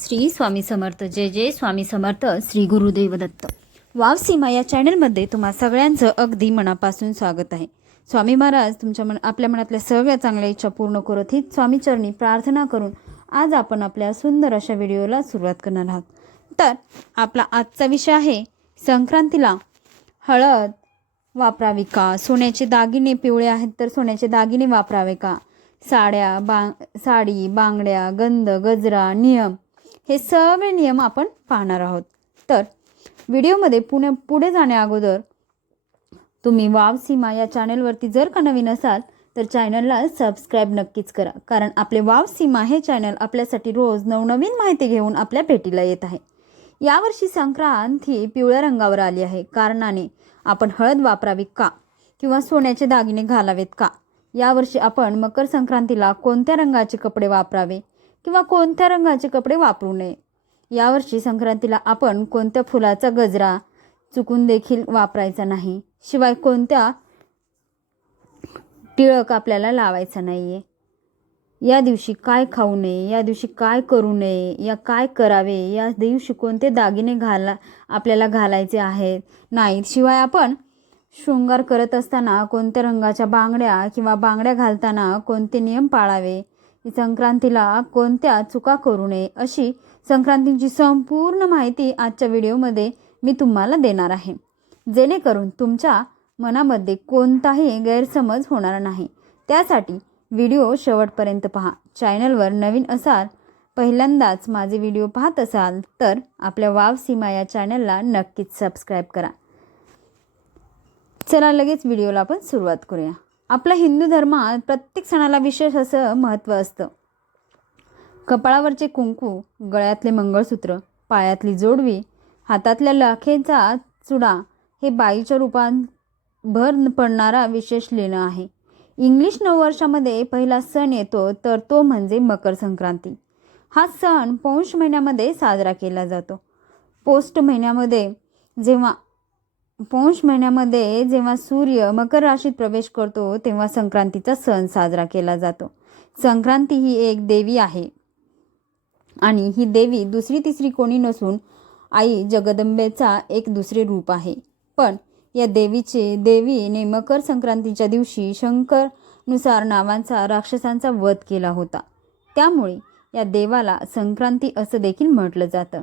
श्री स्वामी समर्थ. जय जय स्वामी समर्थ श्री गुरुदेव दत्त. वाव सीमा या चॅनलमध्ये तुम्हा सगळ्यांचं अगदी मनापासून स्वागत आहे. स्वामी महाराज तुमच्या मन आपल्या मनातल्या सगळ्या चांगल्या इच्छा पूर्ण करत ही स्वामीचरणी प्रार्थना करून आज आपण आपल्या सुंदर अशा व्हिडिओला सुरुवात करणार आहात. तर आपला आजचा विषय आहे संक्रांतीला हळद वापरावी का? सोन्याचे दागिने पिवळे आहेत तर सोन्याचे दागिने वापरावे का? साड्या बां साडी बांगड्या गंध गजरा नियम हे सर्व नियम आपण पाहणार आहोत. तर व्हिडिओमध्ये पुणे पुढे जाण्या अगोदर तुम्ही वाव सीमा या चॅनलवरती जर का नवीन असाल तर चॅनलला सबस्क्राईब नक्कीच करा. कारण आपले वाव सीमा हे चॅनल आपल्यासाठी रोज नवनवीन माहिती घेऊन आपल्या भेटीला येत आहे. यावर्षी संक्रांत ही पिवळ्या रंगावर आली आहे. कारणाने आपण हळद वापरावी का? किंवा सोन्याचे दागिने घालावेत का? यावर्षी आपण मकर संक्रांतीला कोणत्या रंगाचे कपडे वापरावे? किंवा कोणत्या रंगाचे कपडे वापरू नये. यावर्षी संक्रांतीला आपण कोणत्या फुलाचा गजरा चुकून देखील वापरायचा नाही शिवाय कोणत्या टिळक आपल्याला लावायचा नाही आहे या दिवशी काय खाऊ नये या दिवशी काय करू नये या काय करावे या दिवशी कोणते दागिने घाला आपल्याला घालायचे आहेत नाहीत. शिवाय आपण शृंगार करत असताना कोणत्या रंगाच्या बांगड्या किंवा बांगड्या घालताना कोणते नियम पाळावे संक्रांतीला कोणत्या चुका करू नये अशी संक्रांतीची संपूर्ण माहिती आजच्या व्हिडिओमध्ये मी तुम्हाला देणार आहे. जेणेकरून तुमच्या मनामध्ये कोणताही गैरसमज होणार नाही. त्यासाठी व्हिडिओ शेवटपर्यंत पहा. चॅनलवर नवीन असाल पहिल्यांदाच माझे व्हिडिओ पाहत असाल तर आपल्या वाव सीमा या चॅनलला नक्कीच सबस्क्राईब करा. चला लगेच व्हिडिओला आपण सुरुवात करूया. आपल्या हिंदू धर्मात प्रत्येक सणाला विशेष असं महत्त्व असतं. कपाळावरचे कुंकू गळ्यातले मंगळसूत्र पायातली जोडवी हातातल्या लाखेचा चुडा हे बाईच्या रूपात भर पडणारा विशेष लेणं आहे. इंग्लिश नववर्षामध्ये पहिला सण येतो तर तो म्हणजे मकर संक्रांती. हा सण पौष महिन्यामध्ये साजरा केला जातो. पोस्ट महिन्यामध्ये जेव्हा पौष महिन्यामध्ये जेव्हा सूर्य मकर राशीत प्रवेश करतो तेव्हा संक्रांतीचा सण साजरा केला जातो. संक्रांती ही एक देवी आहे. आणि ही देवी दुसरी तिसरी कोणी नसून आई जगदंबेचा एक दुसरे रूप आहे. पण या देवीचे देवीने मकर संक्रांतीच्या दिवशी शंकरनुसार नावांचा राक्षसांचा वध केला होता. त्यामुळे या देवाला संक्रांती असं देखील म्हटलं जातं.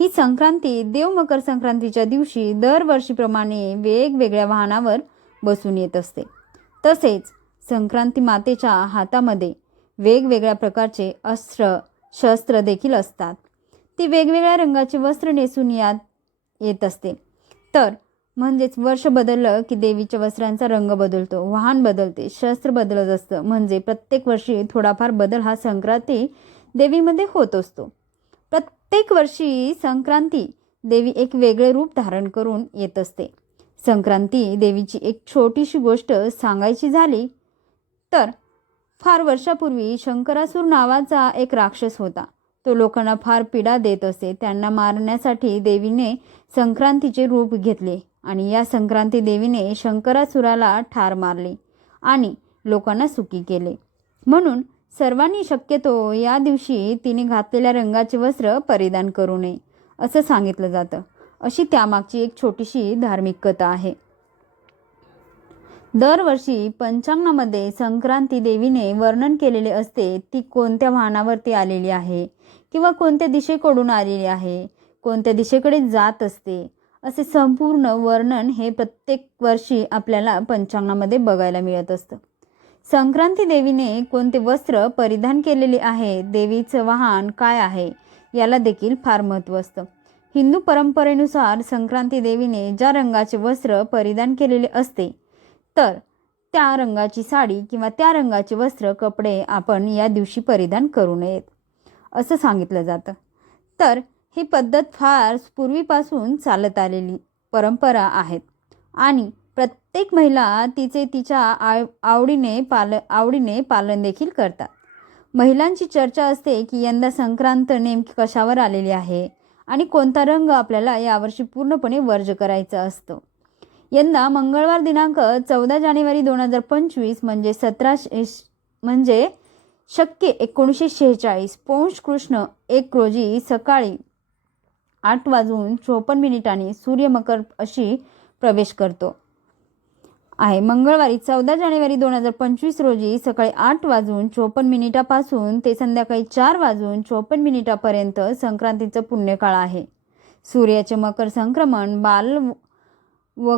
ही संक्रांती देव मकर संक्रांतीच्या दिवशी दरवर्षीप्रमाणे वेगवेगळ्या वाहनावर बसून येत असते. तसेच संक्रांती मातेच्या हातामध्ये वेगवेगळ्या प्रकारचे अस्त्र शस्त्र देखील असतात. ती वेगवेगळ्या रंगाचे वस्त्र नेसून यात येत असते. तर म्हणजेच वर्ष बदललं की देवीच्या वस्त्रांचा रंग बदलतो वाहन बदलते शस्त्र बदलत असतं. म्हणजे प्रत्येक वर्षी थोडाफार बदल हा संक्रांती देवीमध्ये होत असतो. प्रत्येक वर्षी संक्रांती देवी एक वेगळे रूप धारण करून येत असते. संक्रांती देवीची एक छोटीशी गोष्ट सांगायची झाली तर फार वर्षापूर्वी शंकरासूर नावाचा एक राक्षस होता. तो लोकांना फार पीडा देत असे. त्यांना मारण्यासाठी देवीने संक्रांतीचे रूप घेतले आणि या संक्रांती देवीने शंकरासुराला ठार मारले आणि लोकांना सुखी केले. म्हणून सर्वांनी शक्यतो या दिवशी तिने घातलेल्या रंगाचे वस्त्र परिधान करू नये असं सांगितलं जातं. अशी त्यामागची एक छोटीशी धार्मिक कथा आहे. दरवर्षी पंचांगामध्ये संक्रांती देवीने वर्णन केलेले असते ती कोणत्या वाहनावरती आलेली आहे किंवा कोणत्या दिशेकडून आलेली आहे कोणत्या दिशेकडे जात असते असे संपूर्ण वर्णन हे प्रत्येक वर्षी आपल्याला पंचांगामध्ये बघायला मिळत असतं. संक्रांती देवीने कोणते वस्त्र परिधान केलेले आहे? देवीचं वाहन काय आहे? याला देखील फार महत्त्व असतं. हिंदू परंपरेनुसार संक्रांती देवीने ज्या रंगाचे वस्त्र परिधान केलेले असते तर त्या रंगाची साडी किंवा त्या रंगाचे वस्त्र कपडे आपण या दिवशी परिधान करू नयेत असं सांगितलं जातं. तर ही पद्धत फार पूर्वीपासून चालत आलेली परंपरा आहेत आणि प्रत्येक महिला तिचे तिच्या आव आवडीने पाल आवडीने पालन देखील करतात. महिलांची चर्चा असते की यंदा संक्रांत नेमकी कशावर आलेली आहे आणि कोणता रंग आपल्याला यावर्षी पूर्णपणे वर्ज करायचा असतो. यंदा मंगळवार दिनांक चौदा जानेवारी दोन हजार पंचवीस म्हणजे सतराशे म्हणजे शक्य एकोणीसशे शेहेचाळीस. पौष कृष्ण एक रोजी सकाळी आठ वाजून चोपन्न मिनिटांनी सूर्य मकर अशी प्रवेश करतो. आहे. मंगळवारी चौदा जानेवारी दोन हजार पंचवीस रोजी सकाळी आठ वाजून चोपन्न मिनिटापासून ते संध्याकाळी चार वाजून चोपन्न मिनिटापर्यंत संक्रांतीचं पुण्यकाळ आहे. सूर्याचे मकर संक्रमण बाल व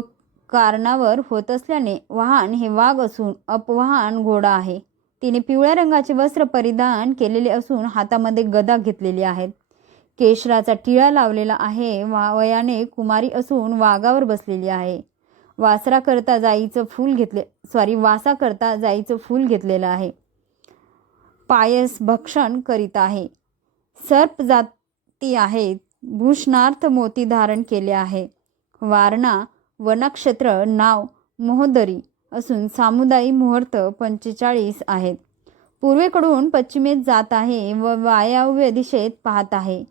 कारणावर होत असल्याने वाहन हे वाघ असून अपवाहन घोडा आहे. तिने पिवळ्या रंगाचे वस्त्र परिधान केलेले असून हातामध्ये गदा घेतलेली आहेत. केशराचा टिळा लावलेला आहे. वा वयाने कुमारी असून वाघावर बसलेली आहे. वासराकरता जाईचं फूल घेतले सॉरी वासा करता जाईचं फूल घेतलेलं आहे. पायस भक्षण करीत आहे. सर्प जाती आहेत भूषणार्थ मोती धारण केले आहे. वारणा वनक्षेत्र नाव मोहदरी असून सामुदायिक मुहूर्त पंचेचाळीस आहेत. पूर्वेकडून पश्चिमेत जात आहे व वायव्य दिशेत पाहत आहे.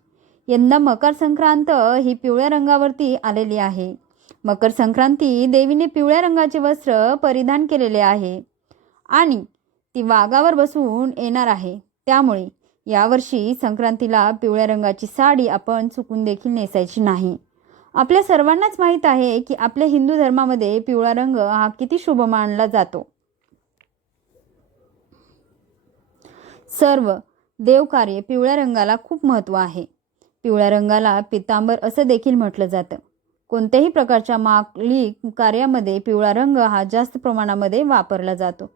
यंदा मकर संक्रांत ही पिवळ्या रंगावरती आलेली आहे. मकर संक्रांती देवीने पिवळ्या रंगाचे वस्त्र परिधान केलेले आहे. आणि ती वाघावर बसून येणार आहे. त्यामुळे यावर्षी संक्रांतीला पिवळ्या रंगाची साडी आपण चुकून देखील नेसायची नाही. आपल्या सर्वांनाच माहीत आहे की आपल्या हिंदू धर्मामध्ये पिवळा रंग हा किती शुभ मानला जातो. सर्व देवकार्य पिवळ्या रंगाला खूप महत्त्व आहे. पिवळ्या रंगाला पितांबर असं देखील म्हटलं जातं. कोणत्याही प्रकारच्या माकली कार्यामध्ये पिवळा रंग हा जास्त प्रमाणामध्ये वापरला जातो.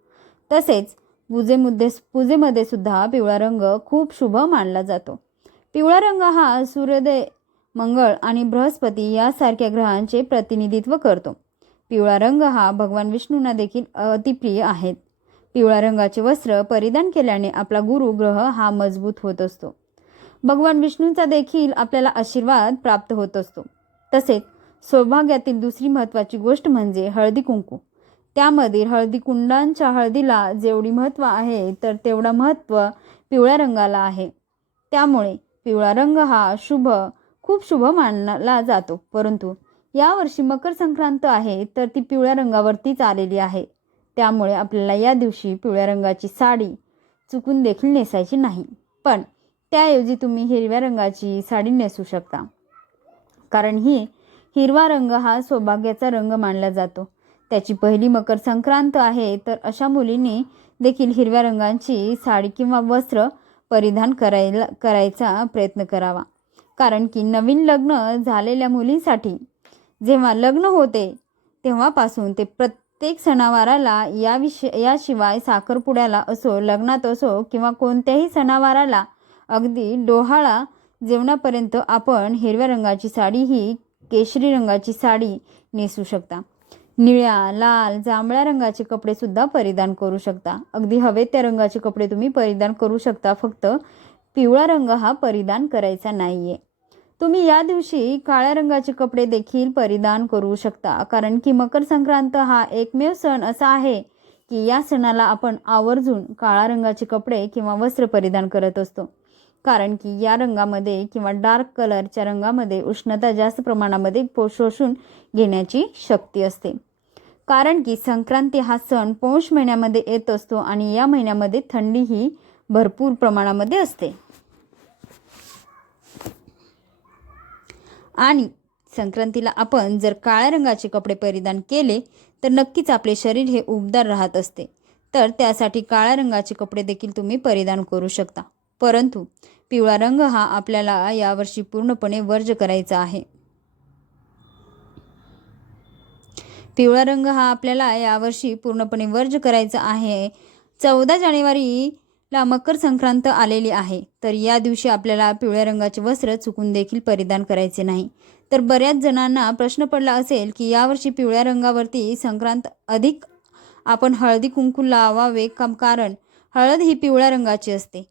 तसेच पूजेमध्ये पूजेमध्ये सुद्धा पिवळा रंग खूप शुभ मानला जातो. पिवळा रंग हा सूर्योदय मंगळ आणि बृहस्पती यासारख्या ग्रहांचे प्रतिनिधित्व करतो. पिवळा रंग हा भगवान विष्णूंना देखील अतिप्रिय आहेत. पिवळ्या रंगाचे वस्त्र परिधान केल्याने आपला गुरु ग्रह हा मजबूत होत असतो. भगवान विष्णूंचा देखील आपल्याला आशीर्वाद प्राप्त होत असतो. तसेच सौभाग्यातील दुसरी महत्त्वाची गोष्ट म्हणजे हळदी कुंकू. त्यामधील हळदी कुंडांच्या हळदीला जेवढी महत्त्व आहे तर तेवढं महत्त्व पिवळ्या रंगाला आहे. त्यामुळे पिवळा रंग हा शुभ खूप शुभ मानला जातो. परंतु यावर्षी मकर संक्रांत आहे तर ती पिवळ्या रंगावरतीच आलेली आहे. त्यामुळे आपल्याला या दिवशी पिवळ्या रंगाची साडी चुकून देखील नेसायची नाही. पण त्याऐवजी तुम्ही हिरव्या रंगाची साडी नेसू शकता. कारण ही हिरवा रंग हा सौभाग्याचा रंग मानला जातो. त्याची पहिली मकर संक्रांत आहे तर अशा मुलींनी देखील हिरव्या रंगांची साडी किंवा वस्त्र परिधान करायला करायचा प्रयत्न करावा. कारण की नवीन लग्न झालेल्या मुलींसाठी जेव्हा लग्न होते तेव्हापासून ते प्रत्येक सणावाराला याविषय याशिवाय साखरपुड्याला असो लग्नात असो किंवा कोणत्याही सणावाराला अगदी डोहाळा जेवणापर्यंत आपण हिरव्या रंगाची साडी ही केशरी रंगाची साडी नेसू शकता. निळ्या लाल जांभळ्या रंगाचे कपडे सुद्धा परिधान करू शकता. अगदी हवे त्या रंगाचे कपडे तुम्ही परिधान करू शकता फक्त पिवळा रंग हा परिधान करायचा नाहीये. तुम्ही या दिवशी काळ्या रंगाचे कपडे देखील परिधान करू शकता कारण की मकर संक्रांत हा एकमेव सण असा आहे की या सणाला आपण आवर्जून काळ्या रंगाचे कपडे किंवा वस्त्र परिधान करत असतो. कारण की या रंगामध्ये किंवा डार्क कलरच्या रंगामध्ये उष्णता जास्त प्रमाणामध्ये शोषून घेण्याची शक्ती असते. कारण की संक्रांती हा सण पौष महिन्यामध्ये येत असतो आणि या महिन्यामध्ये थंडी ही भरपूर प्रमाणामध्ये असते. आणि संक्रांतीला आपण जर काळ्या रंगाचे कपडे परिधान केले तर नक्कीच आपले शरीर हे उबदार राहत असते. तर त्यासाठी काळ्या रंगाचे कपडे देखील तुम्ही परिधान करू शकता. परंतु पिवळा रंग हा आपल्याला यावर्षी पूर्णपणे वर्ज करायचा आहे. पिवळा रंग हा आपल्याला यावर्षी पूर्णपणे वर्ज करायचा आहे. चौदा जानेवारीला मकर संक्रांत आलेली आहे. तर या दिवशी आपल्याला पिवळ्या रंगाचे वस्त्र चुकून देखील परिधान करायचे नाही. तर बऱ्याच जणांना प्रश्न पडला असेल की यावर्षी पिवळ्या रंगावरती संक्रांत अधिक आपण हळदी कुंकू लावावे का? कारण हळद ही पिवळ्या रंगाची असते.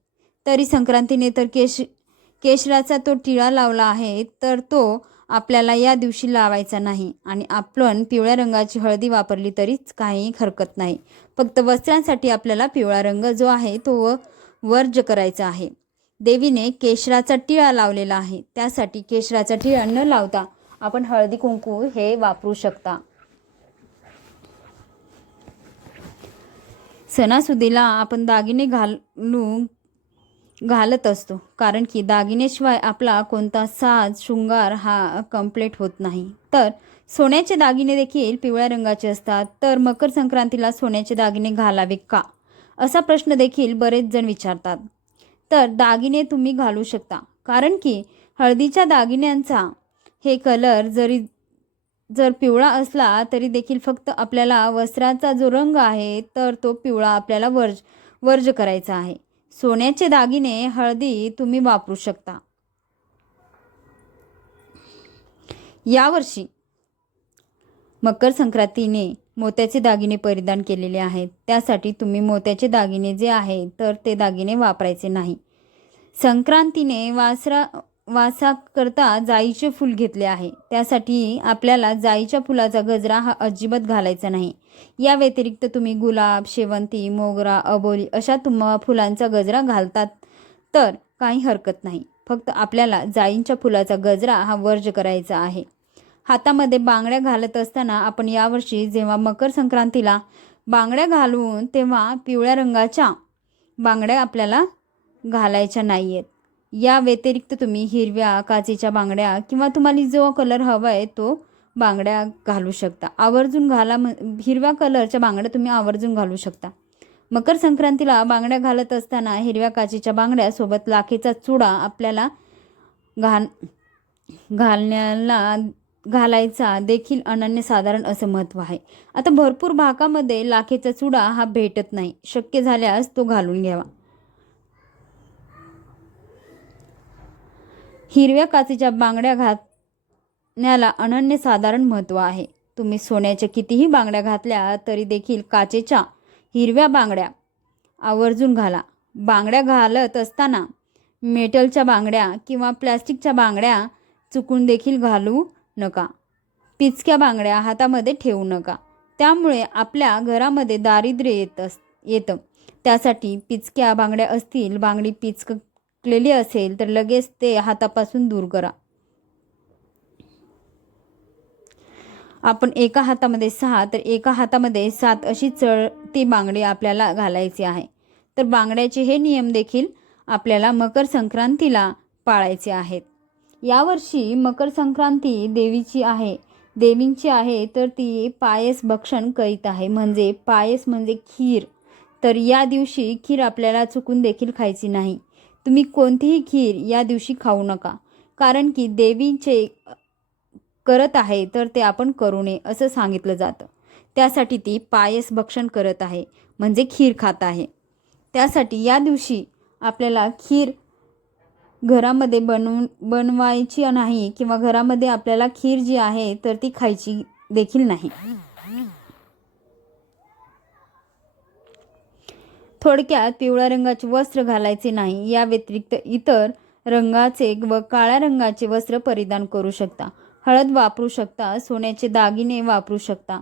तरी संक्रांतीने तर केश केशराचा तो टिळा लावला आहे तर तो आपल्याला या दिवशी लावायचा नाही. आणि आपण पिवळ्या रंगाची हळदी वापरली तरीच काही हरकत नाही. फक्त वस्त्रांसाठी आपल्याला पिवळा रंग जो आहे तो व वर्ज करायचा आहे. देवीने केशराचा टिळा लावलेला आहे. त्यासाठी केशराचा टिळा न लावता आपण हळदी कुंकू हे वापरू शकता. सणासुदीला आपण दागिने घालून घालत असतो. कारण की दागिनेशिवाय आपला कोणता साज शृंगार हा कंप्लीट होत नाही. तर सोन्याचे दागिने देखील पिवळ्या रंगाचे असतात. तर मकर संक्रांतीला सोन्याचे दागिने घालावे का? असा प्रश्न देखील बरेच जण विचारतात. तर दागिने तुम्ही घालू शकता. कारण की हळदीच्या दागिन्यांचा हे कलर जरी जर पिवळा असला तरी देखील फक्त आपल्याला वस्त्राचा जो रंग आहे तर तो पिवळा आपल्याला वर्ज वर्ज करायचा आहे. सोन्याचे दागिने हळदी तुम्ही वापरू शकता. यावर्षी मकर संक्रांतीने मोत्याचे दागिने परिधान केलेले आहेत. त्यासाठी तुम्ही मोत्याचे दागिने जे आहे तर ते दागिने वापरायचे नाही. संक्रांतीने वासरा वासाकरता जाईचे फूल घेतले आहे. त्यासाठी आपल्याला जाईच्या फुलाचा गजरा हा अजिबात घालायचा नाही. या व्यतिरिक्त तुम्ही गुलाब शेवंती मोगरा अबोली अशा तुम फुलांचा गजरा घालतात तर काही हरकत नाही. फक्त आपल्याला जाईंच्या फुलाचा गजरा हा वर्ज करायचा आहे. हातामध्ये बांगड्या घालत असताना आपण यावर्षी जेव्हा मकर संक्रांतीला बांगड्या घालून तेव्हा पिवळ्या रंगाच्या बांगड्या आपल्याला घालायच्या नाही आहेत या व्यतिरिक्त तुम्ही हिरव्या काचेच्या बांगड्या किंवा तुम्हाला जो कलर हवा आहे तो बांगड्या घालू शकता. आवर्जून घाला हिरव्या कलरच्या बांगड्या तुम्ही आवर्जून घालू शकता. मकर संक्रांतीला बांगड्या घालत असताना हिरव्या काचेच्या बांगड्या सोबत लाखेचा चुडा आपल्याला घाल घालण्याला घालायचा देखील अनन्यसाधारण असं महत्त्व आहे. आता भरपूर भागामध्ये लाखेचा चुडा हा भेटत नाही. शक्य झाल्यास तो घालून घ्यावा. हिरव्या काचेच्या बांगड्या घातण्याला अनन्यसाधारण महत्त्व आहे. तुम्ही सोन्याच्या कितीही बांगड्या घातल्या तरी देखील काचेच्या हिरव्या बांगड्या आवर्जून घाला. बांगड्या घालत असताना मेटलच्या बांगड्या किंवा प्लॅस्टिकच्या बांगड्या चुकून देखील घालू नका. पिचक्या बांगड्या हातामध्ये ठेवू नका. त्यामुळे आपल्या घरामध्ये दारिद्र्य येत अस येतं. त्यासाठी पिचक्या बांगड्या असतील बांगडी पिचक पिचकलेली असेल तर लगेच ते हातापासून दूर करा. आपण एका हातामध्ये सहा तर एका हातामध्ये सात अशी चढती बांगडी आपल्याला घालायची आहे. तर बांगड्याचे हे नियम देखील आपल्याला मकर संक्रांतीला पाळायचे आहेत. यावर्षी मकर संक्रांती देवीची आहे. देवींची आहे तर ती पायस भक्षण करीत आहे. म्हणजे पायस म्हणजे खीर. तर या दिवशी खीर आपल्याला चुकून देखील खायची नाही. तुम्ही कोणतीही खीर या दिवशी खाऊ नका. कारण की देवीचे करत आहे तर ते आपण करू नये असं सांगितलं जातं. त्यासाठी ती पायस भक्षण करत आहे म्हणजे खीर खात आहे. त्यासाठी या दिवशी आपल्याला खीर घरामध्ये बनवून बनवायची नाही किंवा घरामध्ये आपल्याला खीर जी आहे तर ती खायची देखील नाही. थोडक्यात पिवळ्या रंगाचे वस्त्र घालायचे नाही. या व्यतिरिक्त इतर रंगाचे व काळ्या रंगाचे वस्त्र परिधान करू शकता. हळद वापरू शकता सोन्याचे दागिने वापरू शकता.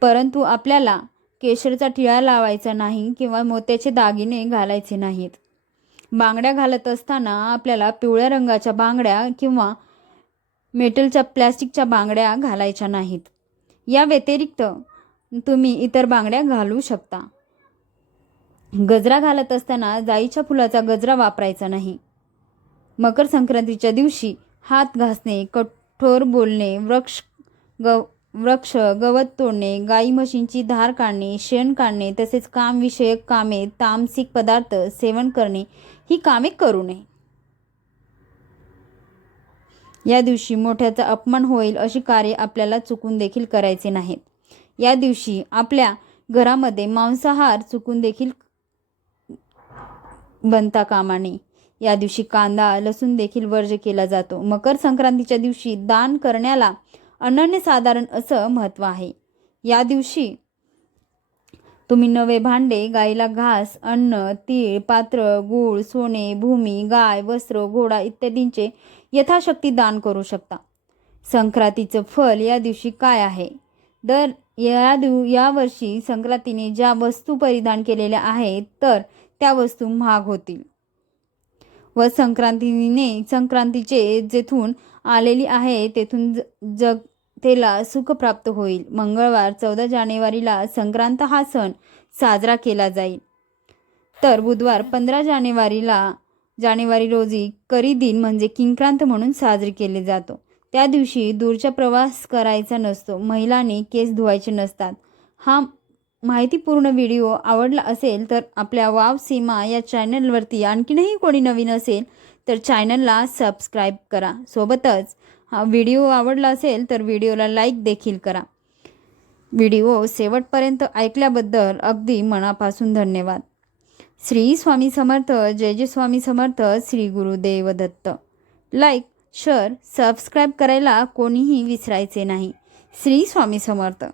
परंतु आपल्याला केशरचा टिळा लावायचा नाही किंवा मोत्याचे दागिने घालायचे नाहीत. बांगड्या घालत असताना आपल्याला पिवळ्या रंगाच्या बांगड्या किंवा मेटलच्या प्लॅस्टिकच्या बांगड्या घालायच्या नाहीत. या व्यतिरिक्त तुम्ही इतर बांगड्या घालू शकता. गजरा घालत असताना जाईच्या फुलाचा गजरा वापरायचा नाही. मकर संक्रांतीच्या दिवशी हात घासणे कठोर बोलणे वृक्ष ग वृक्ष गवत तोडणे गाई म्हशींची धार काढणे शेण काढणे तसेच कामविषयक कामे तामसिक पदार्थ सेवन करणे ही कामे करू नये. या दिवशी मोठ्याचा अपमान होईल अशी कार्य आपल्याला चुकून देखील करायचे नाहीत. या दिवशी आपल्या घरामध्ये मांसाहार चुकून देखील बनता कामा नये या दिवशी कांदा लसूण देखील वर्ज केला जातो. मकर संक्रांतीच्या दिवशी दान करण्याला अनन्यसाधारण असं महत्त्व आहे. या दिवशी तुम्ही नवे भांडे गाईला घास अन्न तीळ पात्र गूळ सोने भूमी गाय वस्त्र घोडा इत्यादींचे यथाशक्ती दान करू शकता. संक्रांतीचं फल या दिवशी काय आहे? दर या दिव यावर्षी संक्रांतीने ज्या वस्तू परिधान केलेल्या आहेत तर त्या वस्तू महाग होतील. व संक्रांतीने संक्रांतीचे जेथून आलेली आहे तेथून ज जगतेला सुख प्राप्त होईल. मंगळवार चौदा जानेवारीला संक्रांत हा सण साजरा केला जाईल. तर बुधवार पंधरा जानेवारीला जानेवारी रोजी करी दिन म्हणजे किंक्रांत म्हणून साजरे केले जातो. त्या दिवशी दूरचा प्रवास करायचा नसतो. महिलांनी केस धुवायचे नसतात. हा माहितीपूर्ण व्हिडिओ आवडला असेल तर आपल्या वाव सीमा या चॅनलवरती आणखीनही कोणी नवीन असेल तर चॅनलला सबस्क्राईब करा. सोबतच हा व्हिडिओ आवडला असेल तर व्हिडिओला लाईक देखील करा. व्हिडिओ शेवटपर्यंत ऐकल्याबद्दल अगदी मनापासून धन्यवाद. श्री स्वामी समर्थ जय जय Swami Samarth Shri Gurudev Datta like share subscribe करायला कोणीही विसरायचे नाही. श्री स्वामी समर्थ.